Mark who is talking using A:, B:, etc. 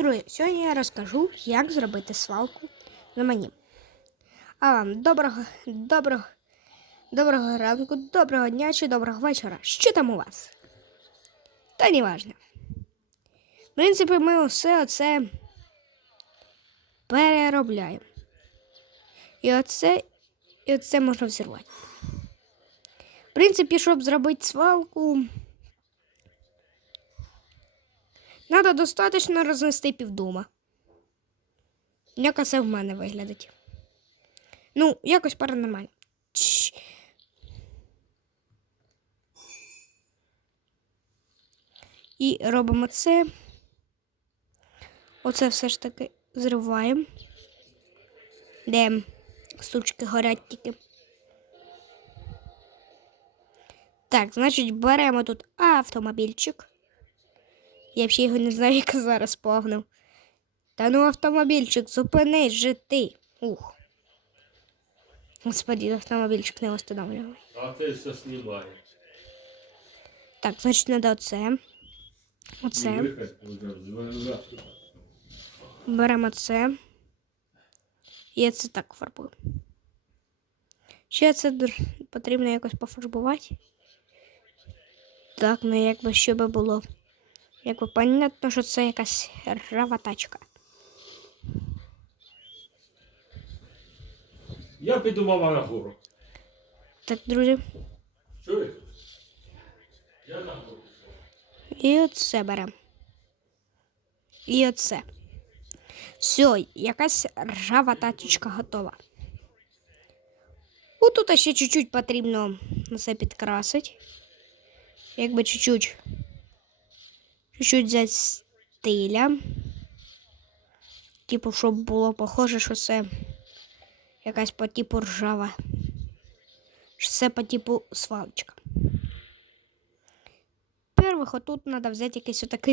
A: Друзі, сьогодні я розкажу, як зробити свалку на мені. А вам доброго, доброго, доброго ранку, доброго дня чи доброго вечора. Що там у вас? Та не важно. В принципі, ми усе оце переробляємо. І оце, і оце можна взірвати. В принципі, щоб зробити свалку, треба достатньо рознести півдома. Як це в мене виглядить. Ну, якось паранормально. Чш. І робимо це. Оце все ж таки зриваємо. Де стучки горять тільки. Так, значить, беремо тут автомобільчик. Я взагалі його не знаю, як зараз повнив. Та ну автомобільчик, зупинись же ти. Ух. Господи, автомобільчик не встановлював.
B: А ти все знімаєш.
A: Так, значить, треба оце. Оце.
B: Зважати.
A: Беремо це. І це так фарбую. Ще це потрібно якось пофарбувати. Так, ну якби що би було. Якби понятно, що це якась рава тачка.
B: Я піду мама на гору.
A: Так, друзі.
B: Чуєш? Я на гору.
A: І оце беремо. І оце. Все, якась ржава тачечка готова. О, тут ще чуть-чуть потрібно все підкрасити. Якби чуть-чуть. Чуть-чуть взяти стиля. Типу, щоб було похоже, що це якась по типу ржава. Що це по типу свалочка. Первых, отут треба взяти якийсь отакий